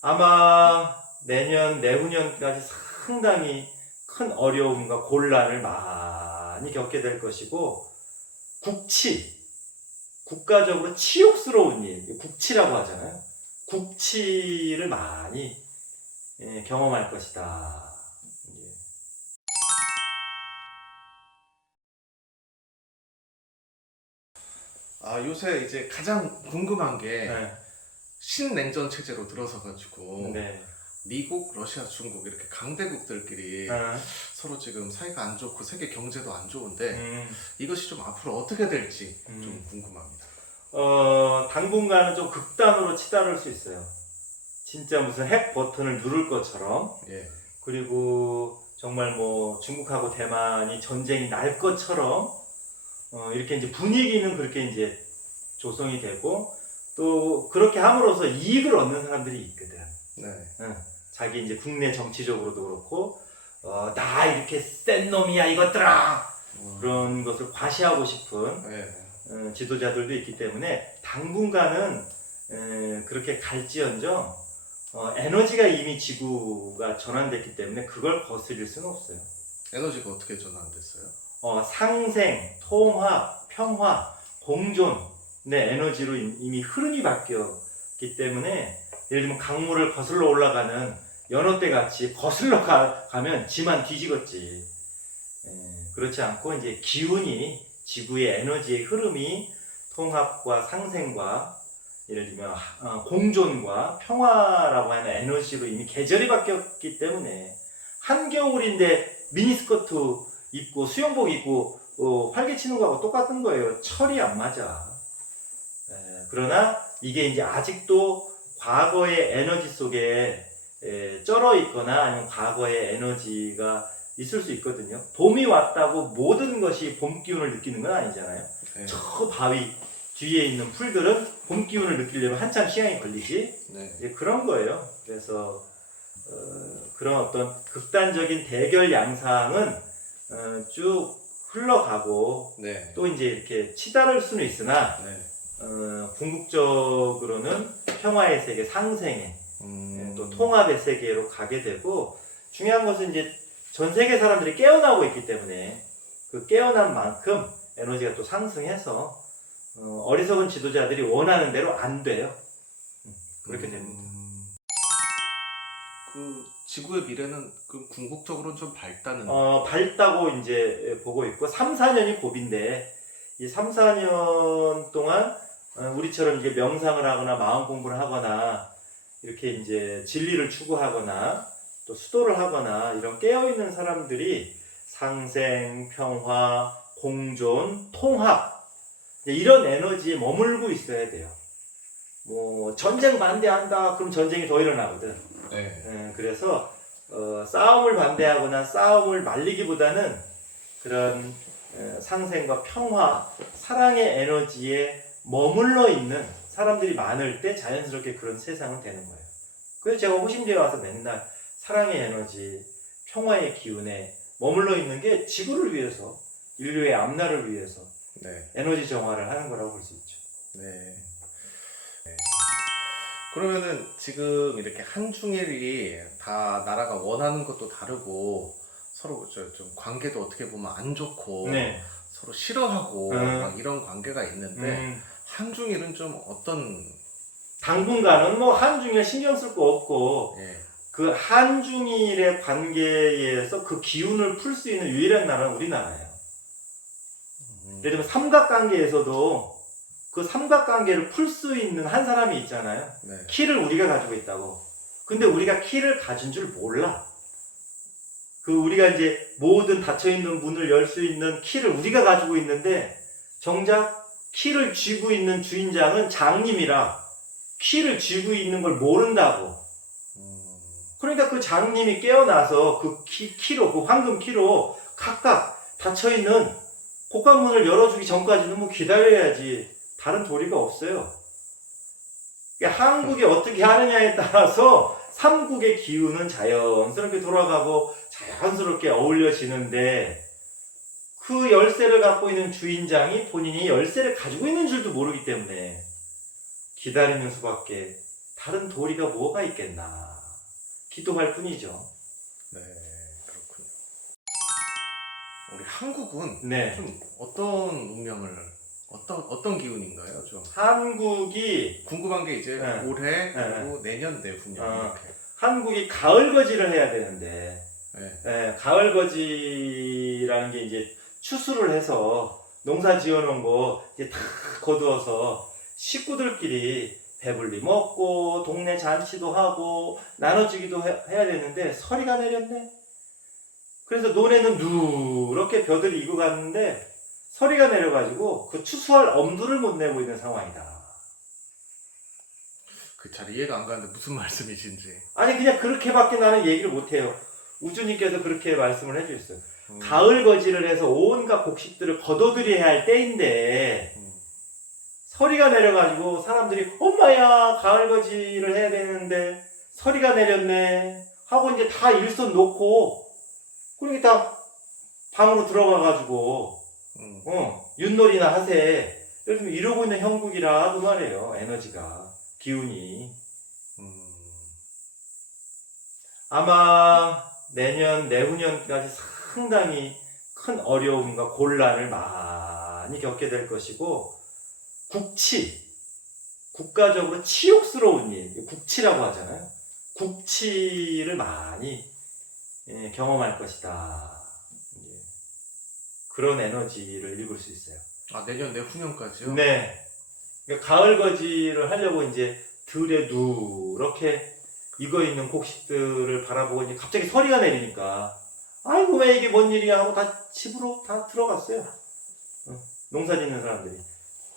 아마 내년, 내후년까지 상당히 큰 어려움과 곤란을 많이 겪게 될 것이고, 국가적으로 치욕스러운 일, 국치라고 하잖아요. 국치를 많이 경험할 것이다. 예. 요새 이제 가장 궁금한 게 네. 신냉전 체제로 들어서 가지고 네. 미국, 러시아, 중국 이렇게 강대국들끼리 서로 지금 사이가 안 좋고 세계 경제도 안 좋은데 이것이 좀 앞으로 어떻게 될지 좀 궁금합니다. 당분간은 좀 극단으로 치달을 수 있어요. 진짜 무슨 핵 버튼을 누를 것처럼. 예. 그리고 정말 뭐 중국하고 대만이 전쟁이 날 것처럼 이렇게 이제 분위기는 그렇게 이제 조성이 되고, 또 그렇게 함으로써 이익을 얻는 사람들이 있거든. 네. 자기 이제 국내 정치적으로도 그렇고, 나 이렇게 센 놈이야 이것들아, 그런 것을 과시하고 싶은 네. 지도자들도 있기 때문에 당분간은 그렇게 갈지언정 에너지가 이미 지구가 전환됐기 때문에 그걸 거스릴 수는 없어요. 에너지가 어떻게 전환됐어요? 상생, 통합, 평화, 공존의 에너지로 이미 흐름이 바뀌었기 때문에, 예를 들면 강물을 거슬러 올라가는 연어떼 같이 거슬러 가면 지만 뒤지겠지. 그렇지 않고 이제 기운이, 지구의 에너지의 흐름이 통합과 상생과, 예를 들면 공존과 평화라고 하는 에너지로 이미 계절이 바뀌었기 때문에, 한겨울인데 미니스커트 입고 수영복 입고 활개치는 거하고 똑같은 거예요. 철이 안 맞아. 그러나 이게 이제 아직도 과거의 에너지 속에 쩔어 있거나 아니면 과거의 에너지가 있을 수 있거든요. 봄이 왔다고 모든 것이 봄 기운을 느끼는 건 아니잖아요. 네. 저 바위 뒤에 있는 풀들은 봄 기운을 느끼려면 한참 시간이 걸리지. 네. 이제 그런 거예요. 그래서 그런 어떤 극단적인 대결 양상은 쭉 흘러가고, 네. 또 이제 이렇게 치달을 수는 있으나 네. 궁극적으로는 평화의 세계, 상생의 또 통합의 세계로 가게 되고, 중요한 것은 이제 전 세계 사람들이 깨어나고 있기 때문에 그 깨어난 만큼 에너지가 또 상승해서 어리석은 지도자들이 원하는 대로 안 돼요. 그렇게 됩니다. 그 지구의 미래는 그 궁극적으로는 좀 밝다는 밝다고 이제 보고 있고, 3, 4년이 고비인데 이 3, 4년 동안 우리처럼 이제 명상을 하거나 마음 공부를 하거나 이렇게 이제 진리를 추구하거나 또 수도를 하거나 이런 깨어있는 사람들이 상생, 평화, 공존, 통합, 이런 에너지에 머물고 있어야 돼요. 뭐 전쟁 반대한다 그럼 전쟁이 더 일어나거든. 네. 그래서 싸움을 반대하거나 싸움을 말리기보다는 그런 상생과 평화, 사랑의 에너지에 머물러 있는 사람들이 많을 때 자연스럽게 그런 세상은 되는 거예요. 그래서 제가 호심대에 와서 맨날 사랑의 에너지, 평화의 기운에 머물러 있는 게 지구를 위해서, 인류의 앞날을 위해서 네. 에너지 정화를 하는 거라고 볼 수 있죠. 네. 그러면은 지금 이렇게 한중일이 다 나라가 원하는 것도 다르고 서로 좀 관계도 어떻게 보면 안 좋고 네. 서로 싫어하고 막 이런 관계가 있는데 한중일은 좀 어떤 당분간은 뭐 한중일 신경 쓸 거 없고, 예. 그 한중일의 관계에서 그 기운을 풀 수 있는 유일한 나라는 우리나라예요. 예를 들면 삼각관계에서도 그 삼각관계를 풀 수 있는 한 사람이 있잖아요. 네. 키를 우리가 가지고 있다고. 근데 우리가 키를 가진 줄 몰라. 그 우리가 이제 모든 닫혀있는 문을 열 수 있는 키를 우리가 가지고 있는데, 정작 키를 쥐고 있는 주인장은 장님이라 키를 쥐고 있는 걸 모른다고. 그러니까 그 장님이 깨어나서 그 키로, 그 황금 키로 각각 닫혀있는 곡관문을 열어주기 전까지는 뭐 기다려야지. 다른 도리가 없어요. 그러니까 한국이 어떻게 하느냐에 따라서 삼국의 기운은 자연스럽게 돌아가고 자연스럽게 어울려지는데, 그 열쇠를 갖고 있는 주인장이 본인이 열쇠를 가지고 있는 줄도 모르기 때문에 기다리는 수밖에 다른 도리가 뭐가 있겠나. 기도할 뿐이죠. 네, 그렇군요. 우리 한국은 네. 좀 어떤 운명을 어떤 기운인가요? 좀 한국이 궁금한 게 이제 네. 올해 그리고 내년 내후년 이렇게. 한국이 가을거지를 해야 되는데 네. 가을거지라는 게 이제 추수를 해서 농사 지어놓은 거 이제 다 거두어서 식구들끼리 배불리 먹고 동네 잔치도 하고 나눠주기도 해야 되는데 서리가 내렸네. 그래서 논에는 누렇게 벼들이 익어 갔는데 서리가 내려가지고 그 추수할 엄두를 못 내고 있는 상황이다. 그 잘 이해가 안 가는데 무슨 말씀이신지. 아니 그냥 그렇게밖에 나는 얘기를 못해요. 우주님께서 그렇게 말씀을 해주셨어요. 음. 가을 거지를 해서 온갖 곡식들을 거둬들여야 할 때인데 서리가 내려가지고 사람들이 엄마야 가을 거지를 해야 되는데 서리가 내렸네 하고 이제 다 일손 놓고 그러게 다 방으로 들어가가지고 윷놀이나 하세. 요즘 이러고 있는 형국이라 그 말이에요. 에너지가 기운이 아마 내년 내후년까지 상당히 큰 어려움과 곤란을 많이 겪게 될 것이고 국가적으로 치욕스러운 일, 국치라고 하잖아요. 국치를 많이 경험할 것이다. 그런 에너지를 읽을 수 있어요. 아, 내년 내후년까지요? 네. 그러니까 가을 거지를 하려고 이제 들에 누렇게 익어 있는 곡식들을 바라보고 이제 갑자기 서리가 내리니까 아이고 왜 이게 뭔 일이야 하고 다 집으로 다 들어갔어요. 농사 짓는 사람들이.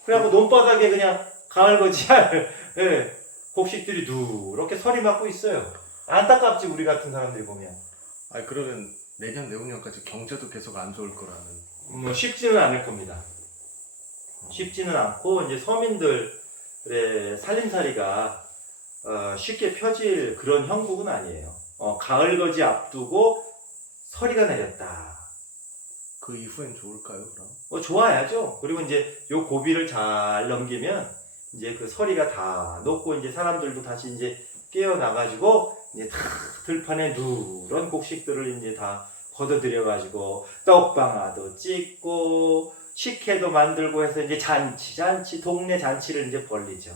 그래갖고 논바닥에 그냥 가을 거지할 곡식들이 누렇게 서리 맞고 있어요. 안타깝지 우리 같은 사람들이 보면. 아니 그러면 내년 내후년까지 경제도 계속 안 좋을 거라는. 뭐 쉽지는 않을 겁니다. 쉽지는 않고 이제 서민들의 살림살이가 쉽게 펴질 그런 형국은 아니에요. 가을 거지 앞두고 서리가 내렸다. 그 이후엔 좋을까요, 그럼? 좋아야죠. 그리고 이제 요 고비를 잘 넘기면 이제 그 서리가 다 녹고 이제 사람들도 다시 이제 깨어나가지고 이제 다 들판에 누런 곡식들을 이제 다 걷어들여가지고 떡방아도 찍고 식혜도 만들고 해서 이제 잔치 동네 잔치를 이제 벌리죠.